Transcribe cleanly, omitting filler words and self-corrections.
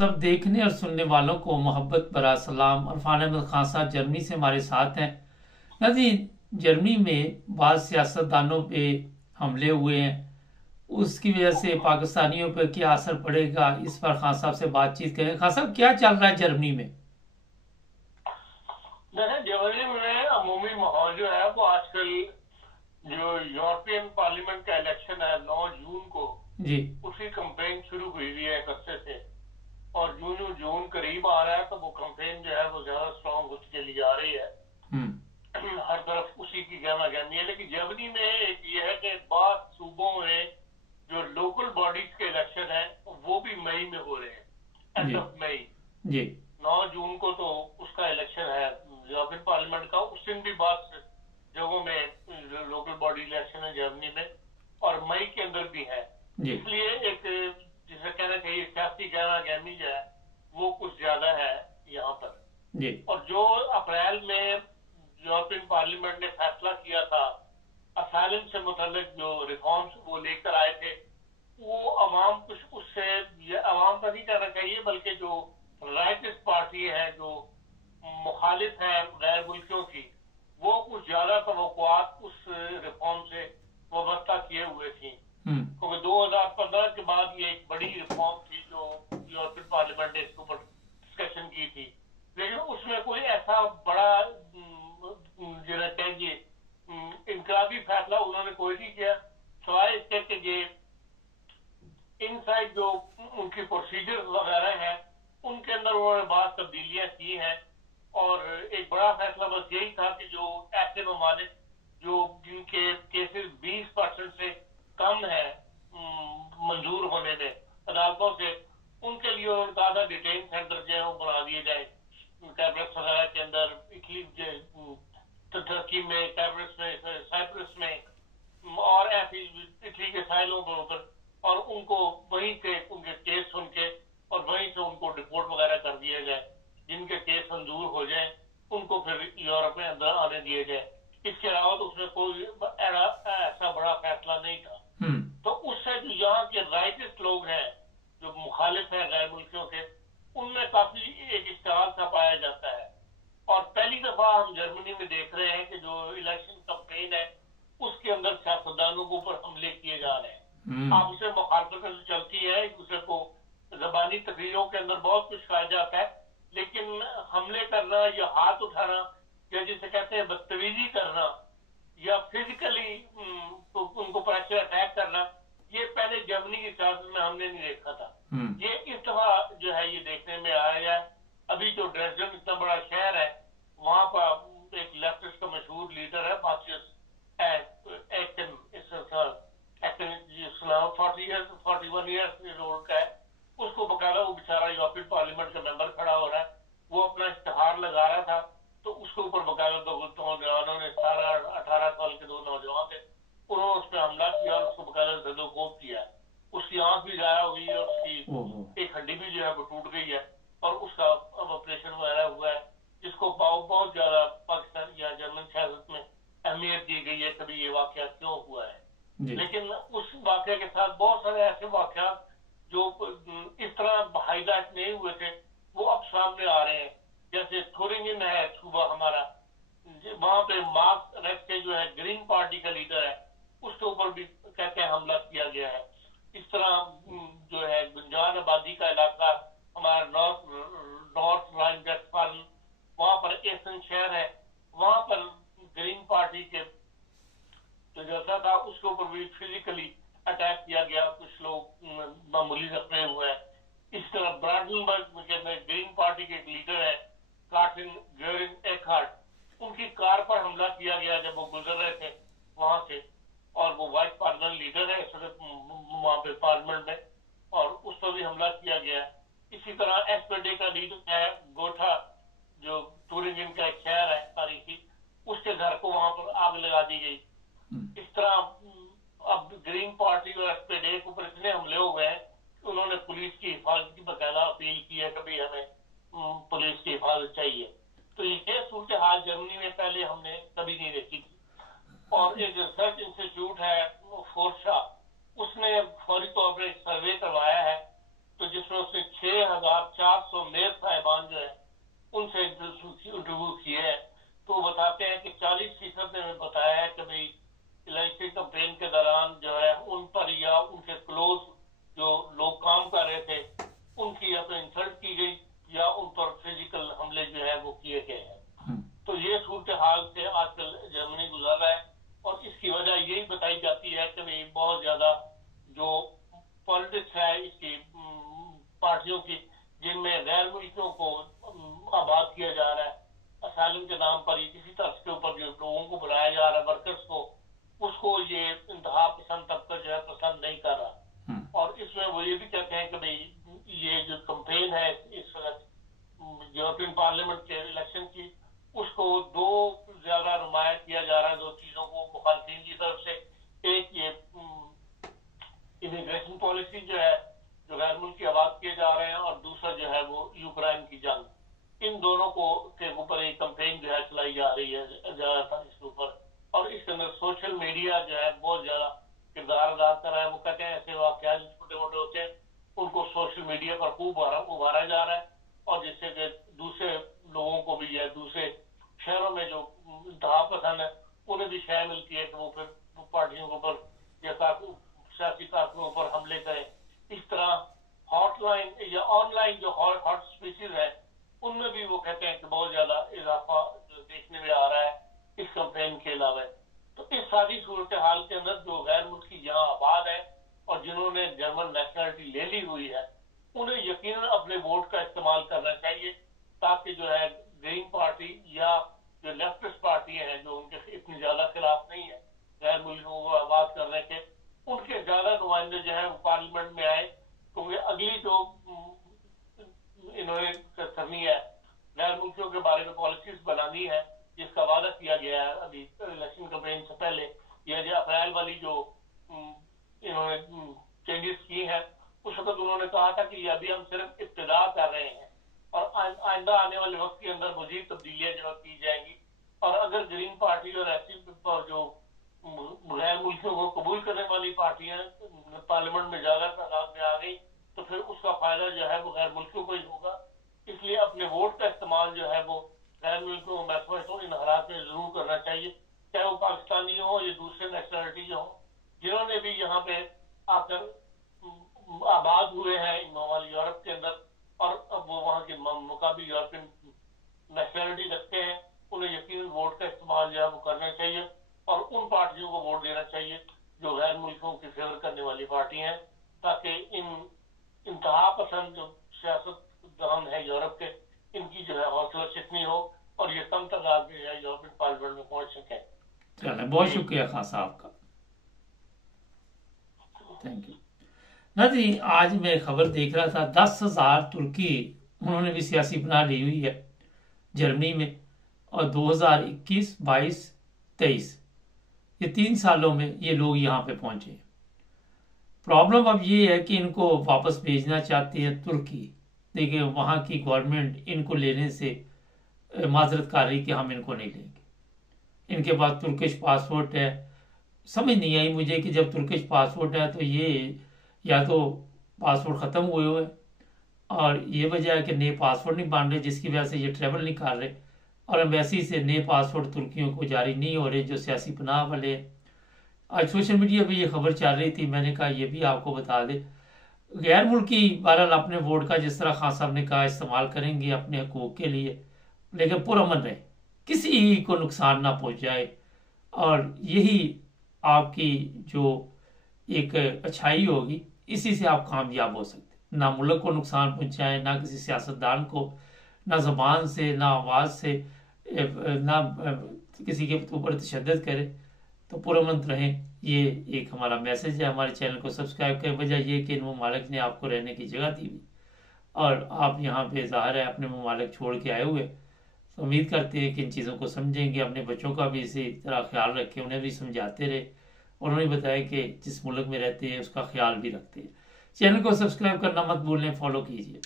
سب دیکھنے اور سننے والوں کو محبت برا سلام. عرفان احمد خان صاحب جرمنی سے ہمارے ساتھ ہیں. ناظرین، جرمنی میں بعض سیاستدانوں پہ حملے ہوئے ہیں، اس کی وجہ سے پاکستانیوں پہ کیا اثر پڑے گا، اس پر خان صاحب سے بات چیت کریں. خان صاحب، کیا چل رہا ہے جرمنی میں؟ جرمنی میں عمومی ماحول جو ہے وہ آج کل جو یورپین پارلیمنٹ کا الیکشن ہے 9 جون کو، جی اسی کمپین شروع ہوئی ہوئی ہے ایک عرصے سے، اور جون قریب آ رہا ہے تو وہ کمپین جو ہے وہ زیادہ اسٹرانگ ہوتی چلی جا رہی ہے. ہر طرف اسی کی گہما گہمی ہے. لیکن جرمنی میں ایک یہ ہے کہ بعض صوبوں میں جو لوکل باڈیز کے الیکشن ہیں وہ بھی مئی میں ہو رہے ہیں. اینڈ آف مئی، جی 9 جون کو تو اس کا الیکشن ہے یورپین پارلیمنٹ کا. اس دن بھی بعض جگہوں میں لوکل باڈی الیکشن ہے جرمنی میں، اور مئی کے اندر بھی ہے. اس لیے ایک جسے کہنا چاہیے سیاسی گہما گہمی جو ہے وہ کچھ زیادہ ہے یہاں پر. اور جو اپریل میں یورپین پارلیمنٹ نے فیصلہ کیا تھا اسائلم سے متعلق جو ریفارمز وہ لے کر آئے تھے، وہ عوام کچھ اس سے، عوام کا نہیں کہنا چاہیے بلکہ جو رائٹس پارٹی ہے، جو مخالف ہے غیر ملکیوں کی، وہ کچھ زیادہ توقعات اس ریفارم سے وابستہ کیے ہوئے تھیں. کیونکہ 2015 کے بعد یہ ایک بڑی ریفارم تھی جو یورپین پارلیمنٹ نے اس کے اوپر ڈسکشن کی تھی، لیکن اس میں کوئی ایسا بڑا کہیے انقلابی فیصلہ انہوں نے کوئی نہیں کیا، سوائے اس کے کہ یہ ان سائڈ جو ان کی پروسیجر وغیرہ ہیں ان کے اندر انہوں نے بعض تبدیلیاں کی ہیں. اور ایک بڑا فیصلہ بس یہی تھا کہ جو ایسے ممالک جن کے کیسز 20% سے کم ہے منظور ہونے میں عدالتوں سے، ان کے لیے انہوں نے کہا تھا ڈیٹین سینٹر جو ہے وہ بنا دیے جائے کیبرس وغیرہ کے اندر، اٹلی ترکی میں، کیبرس میں، سائپرس میں، اور ایسی اٹلی کے ساحلوں کے اوپر، اور ان کو وہیں سے ان کے کیس سن کے اور وہیں سے ان کو ڈپورٹ وغیرہ کر دیا جائے. جن کے کیس منظور ہو جائیں ان کو پھر یورپ میں اندر آنے دیے جائے. اس کے علاوہ تو اس میں کوئی ایسا بڑا فیصلہ نہیں تھا. تو اس سے جو یہاں کے رائٹسٹ لوگ ہیں جو مخالف ہیں غیر ملکیوں کے، ان میں کافی ایک اشتعال سا پایا جاتا ہے. اور پہلی دفعہ ہم جرمنی میں دیکھ رہے ہیں کہ جو الیکشن کمپین ہے اس کے اندر سیاستدانوں کے اوپر حملے کیے جا رہے ہیں. اب اسے مخالفت چلتی ہے، ایک دوسرے کو زبانی تقریروں کے اندر بہت کچھ کہا جاتا ہے، لیکن حملے کرنا یا ہاتھ اٹھانا یا جسے کہتے ہیں بدتمیزی کرنا یا فزیکلی ان کو پریشر اٹیک کرنا، یہ پہلے جرمنی کی سیاست میں ہم نے نہیں دیکھا تھا. یہ اس دفعہ جو ہے یہ دیکھنے میں آیا ہے. ابھی جو ڈریسڈن اتنا بڑا شہر ہے، وہاں پر ایک لیفٹسٹ کا مشہور لیڈر ہے مارکسس ایکٹن، 41 ایئرس اولڈ کا ہے. اس کو باقاعدہ وہ بیچارہ یورپین پارلیمنٹ کا ممبر کھڑا ہو رہا ہے، وہ اپنا اشتہار لگا رہا تھا تو اس کے اوپر باقاعدہ نوجوانوں نے 18 سال کے 2 نوجوان تھے، انہوں نے اس پہ حملہ کیا اور اس کو باقاعدہ زد و کوب کیا. اس کی آنکھ بھی ضائع ہوئی ہے اور اس کی ایک ہڈی بھی جو ہے وہ ٹوٹ گئی ہے، اور اس کا اب آپریشن وغیرہ ہوا ہے، جس کو بہت زیادہ پاکستان یا جرمن سیاست میں اہمیت دی گئی ہے کبھی یہ واقعہ کیوں ہوا ہے. لیکن اس واقعے کے ساتھ بہت سارے ایسے واقعات جو اس طرح ہائی لائٹ نہیں ہوئے تھے وہ اب سامنے آ رہے ہیں. جیسے تھورنگن ہے صوبہ ہمارا، وہاں پہ مارکس ریکسے جو ہے گرین پارٹی کا لیڈر ہے، اس کے اوپر بھی کہتے ہیں حملہ کیا گیا ہے. اس طرح جو ہے گنجان آبادی کا علاقہ ہمارا نارتھ رائن ویسٹفالن، وہاں پر ایسن شہر ہے، وہاں پر گرین پارٹی کے جو جلسہ تھا اس کے اوپر بھی فزیکلی اٹیک کیا گیا، کچھ لوگ معمولی زخمی ہوئے ہیں. اس طرح برانڈنبرگ کے اندر گرین پارٹی کے ایک لیڈر ہے کارٹن گیرنگ ایکہارٹ، ان کی کار پر حملہ کیا گیا جب وہ گزر رہے تھے وہاں سے، اور وہ وائس پارلیمنٹ لیڈر ہے اس وقت وہاں پہ پارلیمنٹ میں، اور اس پر بھی حملہ کیا گیا. اسی طرح ایس پی ڈے کا لیڈر ہے گوٹھا، جو ٹورنگن کا ایک شہر ہے تاریخی، اس کے گھر کو وہاں پر آگ لگا دی گئی. اس طرح اب گرین پارٹی اور ایس پی ڈے کے اوپر اتنے حملے ہو گئے ہیں کہ انہوں نے پولیس کی حفاظت کی باقاعدہ اپیل کی ہے، کبھی ہمیں پولیس کی حفاظت چاہیے. تو یہ صورتحال جرمنی میں پہلے ہم نے کبھی نہیں دیکھی تھی. اور ایک ریسرچ انسٹیٹیوٹ ہے فورشا، اس نے فوری طور پر ایک سروے کروایا ہے، تو جس میں اس نے इंसल्ट की गई या उन पर फिजिकल हमले जो है वो किए गए हैं। तो ये सूरत हाल से आजकल जर्मनी गुजर रहा है, और इसकी वजह यही बताई जाती है कि भाई बहुत ज्यादा जो पॉलिटिक्स है इसकी पार्टियों की, जिनमें गैर मुल्कियों को आबाद किया जा रहा है असाइलम के नाम पर, किसी तरह के ऊपर जो लोगों को बुलाया जा रहा है वर्कर्स को, उसको ये इंतहा पसंद तबका जो है पसंद नहीं कर रहा। और इसमें वो ये भी कहते हैं कि भाई ये जो कैंपेन है इस वक्त यूरोपियन पार्लियामेंट के इलेक्शन की, उसको दो ज्यादा नुमाया किया जा रहा है, दो चीजों को मुखालफिन की तरफ से। एक ये इमिग्रेशन पॉलिसी जो है जो गैर मुल्की आबाद किए जा रहे हैं, और दूसरा जो है वो यूक्रेन की जंग, इन दोनों को के ऊपर एक कैंपेन जो है चलाई जा रही है ज्यादातर इसके ऊपर। और इसके अंदर सोशल मीडिया जो है बहुत ज्यादा किरदार अदा कर रहा है। वो कहते हैं ऐसे वाकया जो छोटे मोटे होते हैं उनको सोशल मीडिया पर खूब उभारा जा रहा है, और जिससे कि दूसरे लोगों को भी या दूसरे शहरों में जो इंतहा पसंद है उन्हें भी शय मिलती है कि वो फिर पार्टियों के ऊपर या सियासी कारकुनों पर हमले करें। इस तरह हॉटलाइन या ऑनलाइन जो हॉट स्पीसीज है उनमें भी वो कहते हैं कि बहुत ज्यादा इजाफा देखने में आ रहा है इस कैंपेन के अलावा। तो इस सारी सूरत हाल के अंदर जो गैर मुल्की यहाँ आबाद है और जिन्होंने जर्मन नेशनलिटी ले ली हुई है, उन्हें यकीनन अपने वोट का इस्तेमाल करना चाहिए, ताकि जो है ग्रीन पार्टी या जो लेफ्टिस्ट पार्टी हैं जो उनके इतनी ज्यादा खिलाफ नहीं है गैर मुल्कों को आबाद करने के, उनके ज्यादा नुमाइंदे जो है पार्लियामेंट में आए। क्योंकि अगली जो इन्होंने करनी है गैर मुल्कियों के बारे में पॉलिसीज बनानी है, जिसका वादा किया गया है अभी इलेक्शन कैंपेन से पहले, या जो अप्रैल वाली जो इन्होंने चेंजेस की है, उस वक्त उन्होंने कहा था कि अभी हम सिर्फ इब्तिदा कर रहे हैं और आइंदा आने वाले वक्त के अंदर मजीद तब्दीलियां जो की जाएंगी। और अगर ग्रीन पार्टी और ऐसी जो गैर मुल्कियों को कबूल करने वाली पार्टियां पार्लियामेंट में ज्यादा तादाद में आ गई, तो फिर उसका फायदा जो है वो गैर मुल्कियों को ही होगा। इसलिए अपने वोट का इस्तेमाल जो है वो गैर मुल्कियों को मैं समझता हूँ इन हालात में जरूर करना चाहिए, चाहे वो पाकिस्तानी हो या दूसरे नेशनलिटी हो, जिन्होंने भी यहाँ पे आकर आबाद हुए हैं यूरोप के अंदर, और अब वो वहाँ के मुकाबली यूरोपियन नेशनलिटी रखते हैं, उन्हें यकीन वोट का इस्तेमाल जो है वो करना चाहिए, और उन पार्टियों को वोट देना चाहिए जो गैर मुल्कों की फेवर करने वाली पार्टी हैं, ताकि इन इंतहा पसंद जो सियासतदान है यूरोप के, इनकी जो है हौसला शिकनी हो और ये कम तादाद में यूरोपियन पार्लियामेंट में पहुंच सके। चलो, बहुत शुक्रिया खान साहब का, थैंक यू। ना जी, आज मैं खबर देख रहा था 10,000 तुर्की उन्होंने भी सियासी पनाह ली हुई है जर्मनी में, और 2021, 22, 23 ये 3 सालों में ये लोग यहाँ पे पहुंचे। प्रॉब्लम अब ये है कि इनको वापस भेजना चाहती है तुर्की। देखिए, वहाँ की गवर्नमेंट इनको लेने से माजरत कर रही कि हम इनको नहीं लेंगे, इनके पास तुर्किश पासपोर्ट है। समझ नहीं आई मुझे कि जब तुर्किश पासपोर्ट है तो ये या तो पासपोर्ट ख़त्म हुए हुए, और ये वजह है कि नए पासपोर्ट नहीं बन रहे, जिसकी वजह से ये ट्रेवल नहीं कर रहे, और एम्बेसी से नए पासपोर्ट तुर्कियों को जारी नहीं हो रहे जो सियासी पनाह वाले। आज सोशल मीडिया पे ये खबर चल रही थी, मैंने कहा ये भी आपको बता दे। गैर मुल्की बहरहाल अपने वोट का जिस तरह खान साहब ने कहा इस्तेमाल करेंगे अपने हकूक़ के लिए, लेकिन पुरअमन रहे, किसी को नुकसान ना पहुँचाए, और यही आपकी जो एक अच्छाई होगी, इसी से आप कामयाब हो सकते। ना मुल्क को नुकसान पहुँचाएं, ना किसी सियासतदान को, ना ज़बान से, ना आवाज़ से, ना किसी के ऊपर तशद्दुद करे, तो पुरअमन रहें। ये एक हमारा मैसेज है। हमारे चैनल को सब्सक्राइब करें, वजह ये कि इन ममालिक ने आपको रहने की जगह दी हुई, और आप यहाँ पे ज़ाहिर है अपने ममालिक छोड़ के आए हुए, तो उम्मीद करते हैं कि इन चीज़ों को समझेंगे, अपने बच्चों का भी इसी तरह ख्याल रखें, उन्हें भी समझाते रहे, और उन्हें बताया कि जिस मुल्क में रहते हैं उसका ख्याल भी रखते हैं। चैनल को सब्सक्राइब करना मत भूलें, फॉलो कीजिए।